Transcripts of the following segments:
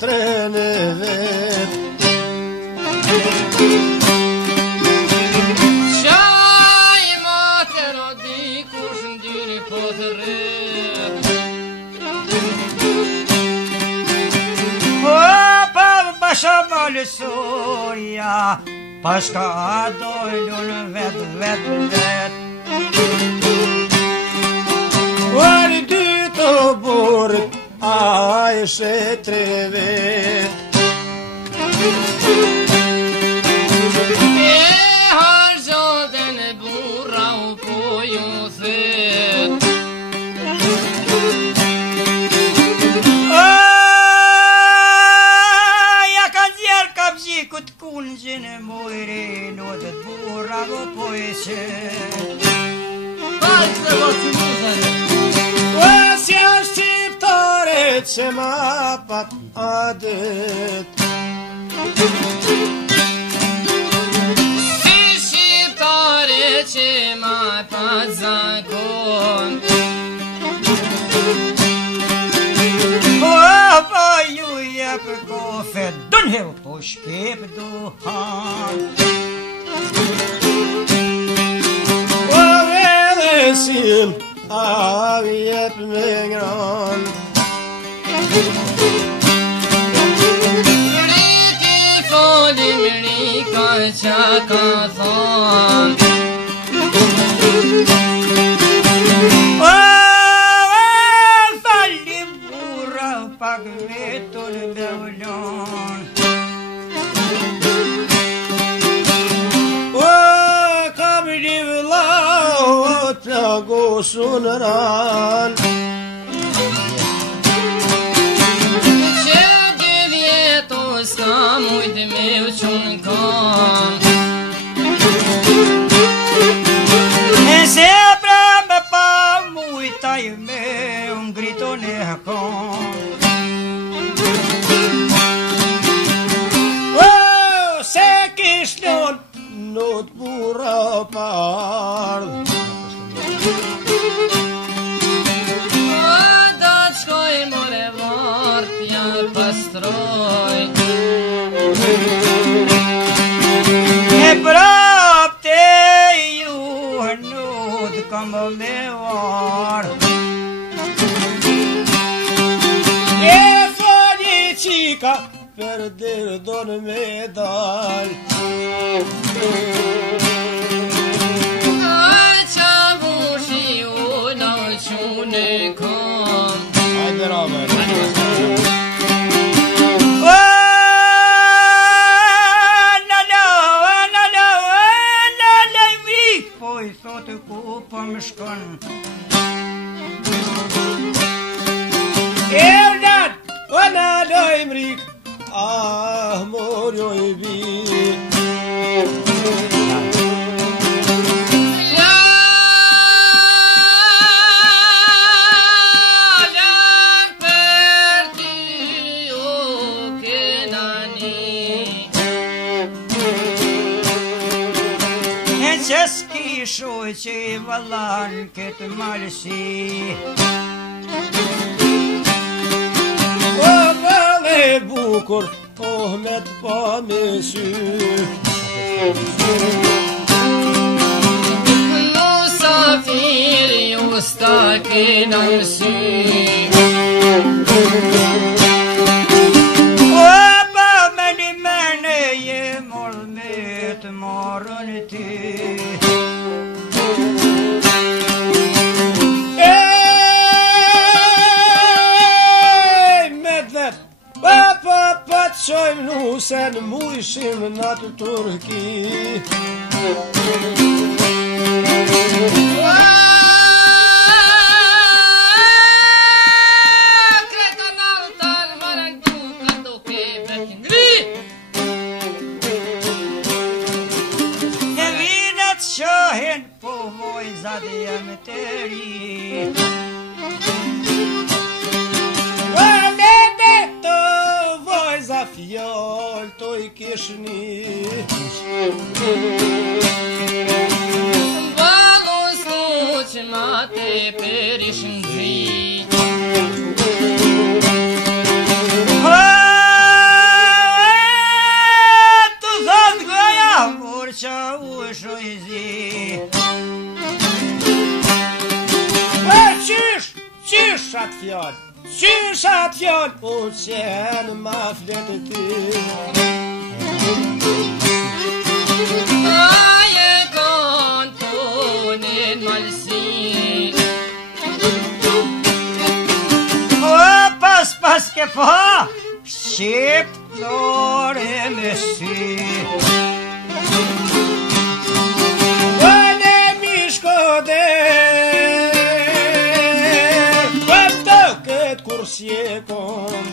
trene vet. Qaj mater o dikush ndyri po të rrët. O pa basha malësoria, paska dojlun vet. Ori dy të burët, a ishe tre vet. E harxhotën e burra u po ju thet. Ja ka nxjerr kapxhikut kunxhin e mojri, notet burra u po e qet. Si është shqiptare që ma pat adet. Si shqiptare që ma pat zakon. Po ju jep kofe, dunhel po shkep duhan. O vedesin, a vjet me ngran. Riti folim rika qa ka thon. Falim burra pak vetun beulon. O kam një vëllau, o plagosun ran. Që dy vjetu s'ka mujt me u qun kam. E se pra me pa mujtaj me ngriton e kon. O se kish lon, not burra pardh. Do të shkoj more vart, ja pastroj. E prapte ju nud kam me var. E fali qika, për dirë don me dal. Qa vushi u në qune kom. Hajde Robert. Po i thotë ku po më shkon. Erdad, o në lojmrik, ah morjo i bit. Jalën për ti u kenani. E që s'kishu që i valan këtë malësi. O vëlle bukur, oh me të pa me sy. Musafir ju s'ta kena mësi. O pa me një mene je mor me të morën ti. Ej, me dhet, pa të qojmë nusen, mujshim në të Turki. Kretën altar varën duka duke bekin ri. E vinët shohen po vojzat jam të ri. Fjall të i kishni. Balu s'luq ma te perish në dri. O qyshat fjall, qyshat fjall, po qenë ma fletë ty. Aje kantonin malsin, Pas ke pa, shqiptore me sy. Vëne mishkoder, vëtë këtë kursje kom.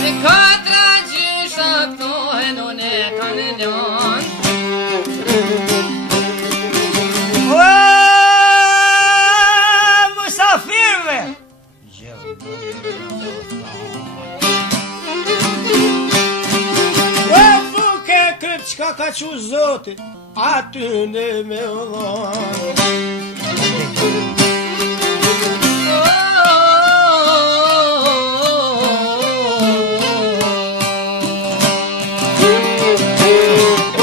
se katra gjyshat nohen unë e kanë lën. Musafirve, Duke këtë qka ka që zotit, aty në me dhonë.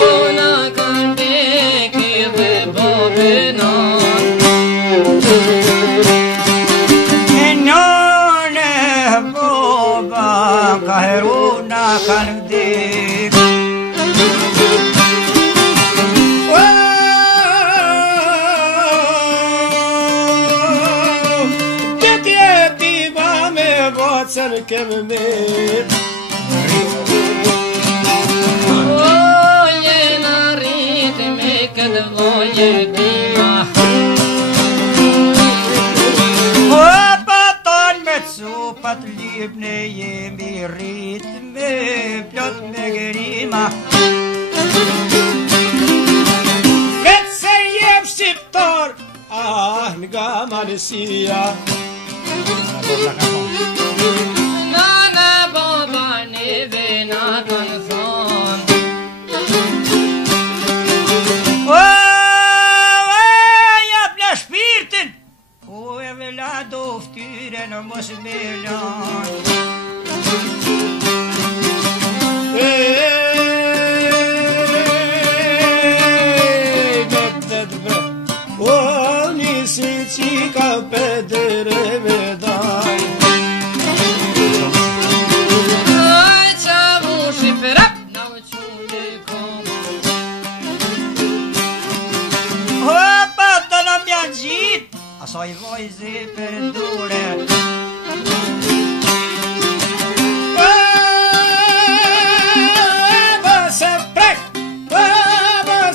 Ona kanë deki dhe babenan, e none boba ka heruna kanë vdik. Sen kemë mirë jena rritë me këtë vloje tima. Paton me cupat libne jemi rrit me plot me gerima. Vetë se jem shqiptar, nga malësia. Nana baba neve na kanë thonë, Ja ple shpirtin, ku e vela do ftyre në mos me lanë. O nisi qika pedere me daj. ai qavu shqipërap na u qune kom. Të në mja gjit, asaj vojzi për dure.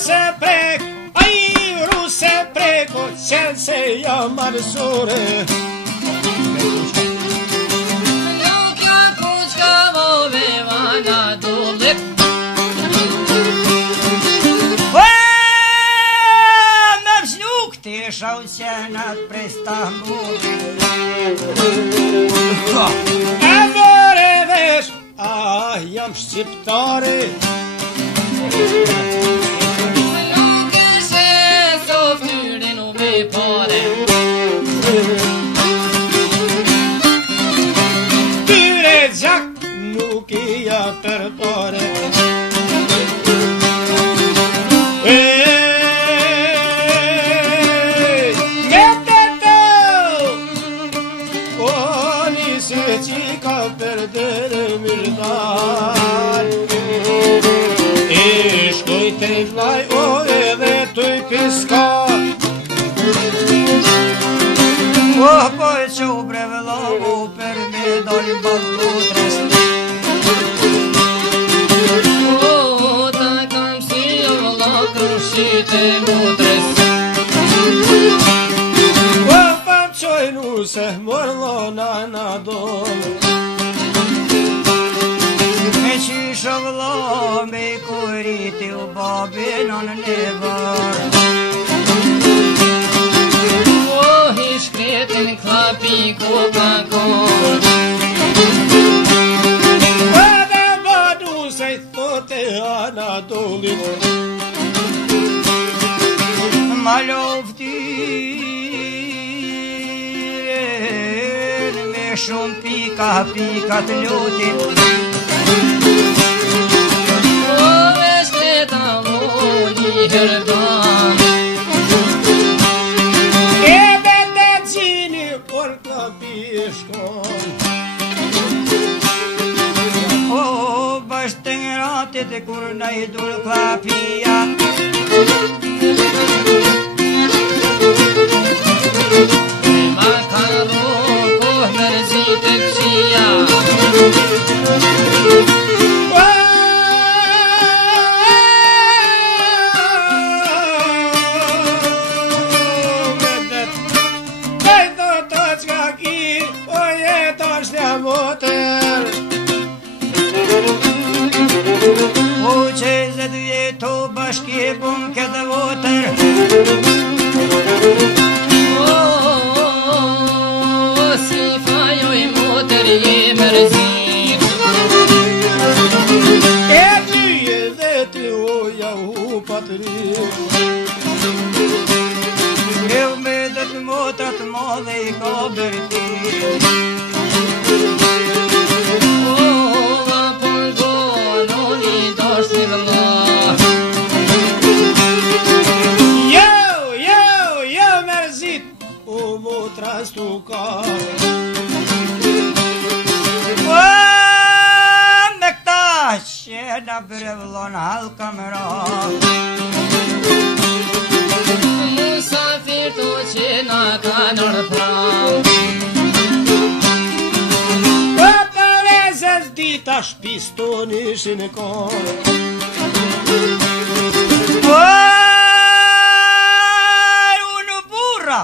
Se prek, ai ruse preko, qenë se jam marsore. Nuk ja kuqka vove vana dullip, Me vsnuk të shau qenat prej Stambulit. E vore vesh, jam shqiptare. nuk ishe softyrin u me pare. Tyre gjak nuk i ja për pare. Qika për dere mirdar, shkoj të vlaj o edhe të i piska. Po e që u brevëllohu për me dojnë ballutres. Ta kam si o vëlla krushite mutres. Se morlona na donë. Me qysho vëlla me kuriti u babinon në varë. I shkretin klapi ku ka kon. Edhe badu se i thote Anadolit. Maloftin me shumë pika të lutin. Me shkreta moni herdan. E bete shkon. O, bashkë të ngëratit e kur në I dul klapia. Ma kanë roko mërzi të këqia. O qezet vjeto bashkje bun këtë votër. Si fajo I motër je mërzit. E ty e dhe ty oja u patrit. Eu me dët motrat madhe I ka bërtit. Me këta qena brevlon halka më ra. Musafir të qena ka nërpram. Për e zez dita shpistonishin e kon. Unë burra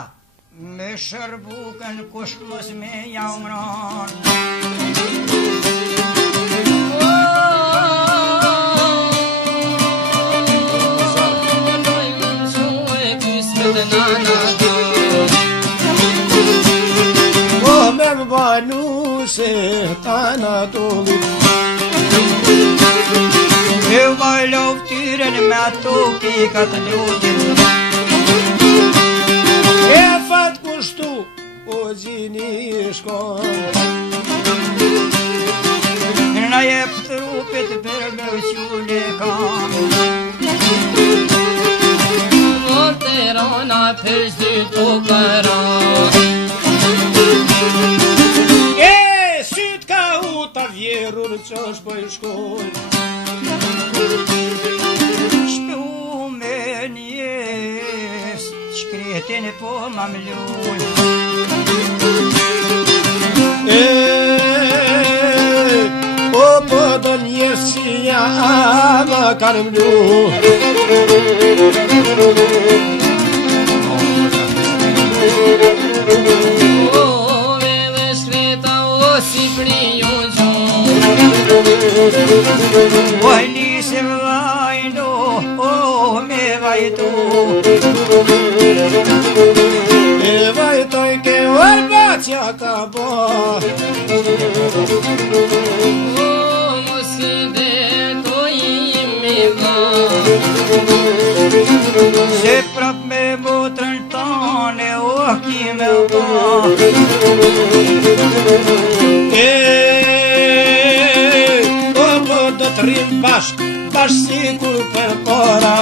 me shërbukën kush mos me jamran. O me më banu se tana doli. Eu vaj lovtyren me ato pikat lutin. E fat kushtu o gjini shkon. Na jep trupit për me uqune kam. Voterona për zyt po këra. E syt ka u ta vjerur që është për shkoj. Shpu me njes, shkretin po ma mluj. O po do njerës që ja ama kanë mlu. O vele shkreta o si prijo gjon. O lise vajno, o me vajtu. E vajtoj ke orba që ka bo. O muskide to imi vlan. Se prap me motrën tane, o ki me vla. O po do të rrim bashk sikur për para.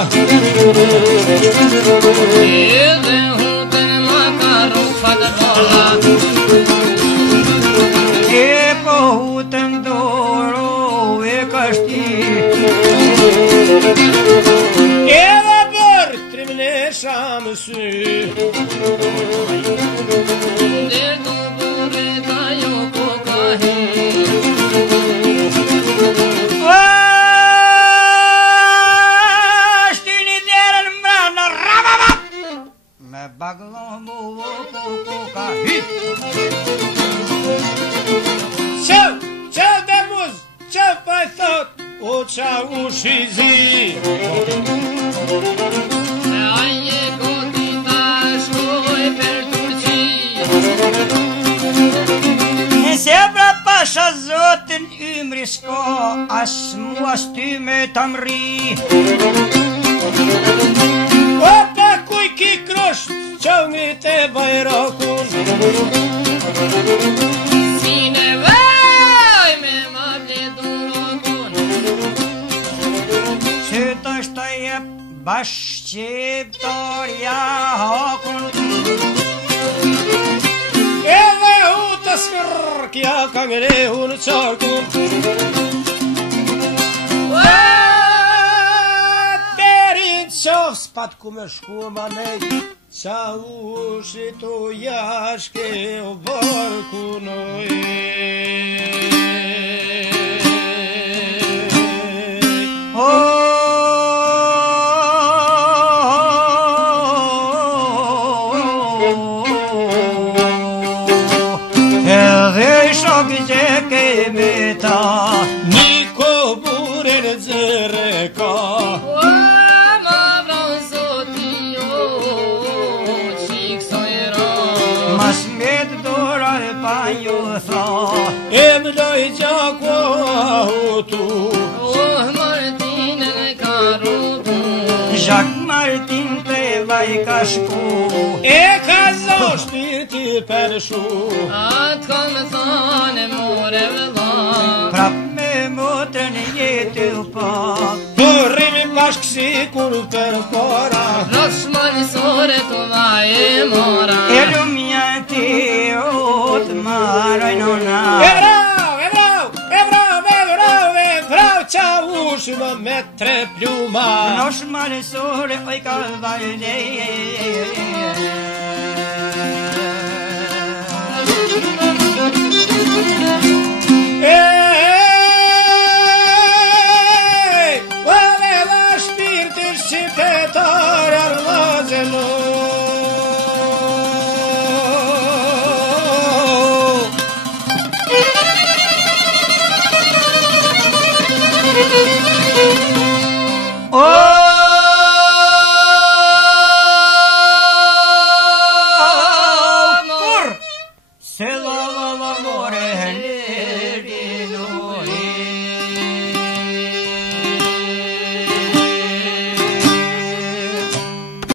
Edhe hutën ma ka rufat rola. E po hutën doro e kashti. Edhe për trimnesha më sy. Der do burre ta jo po kahi. Shtini derën mrena rababap. Me baglon mu po ka hi. Qëv dhe muz, qëv pa e thot, o qa u shizi. Se aje goti ta shkoj për Turqi. Se pra pasha zotin ymri s'ka, as mu as ty me ta mri. O pa kuj ki krosht, qëv mi te bajrakun. Si ne vaj me ma bledun rokun. Se të shta jep bashqiptarja hakun. Edhe hutës ka ka ngrehu në qarkun. Derin qof s'pat ku me shku ma nej, qa ushit u jashke u barku Niko bure në zëre ka Ma vran zoti o qik sojra Mas met dora e pa ju tha E më doj gjako ahutu Martinën ka rutu Jacques Martin te vaj ka shku E ka zo shpirti përshu Atë kom thane more vëlla Prap me motrën jetë u pa Burrimi bashkë si kur për para Rosh mëllësore të vaje mora E lumja ti o të maroj nona Vrau qa ushë më me tre pluma Nosh mëllësore oj ka valde Qytetar armazelo Kur se la more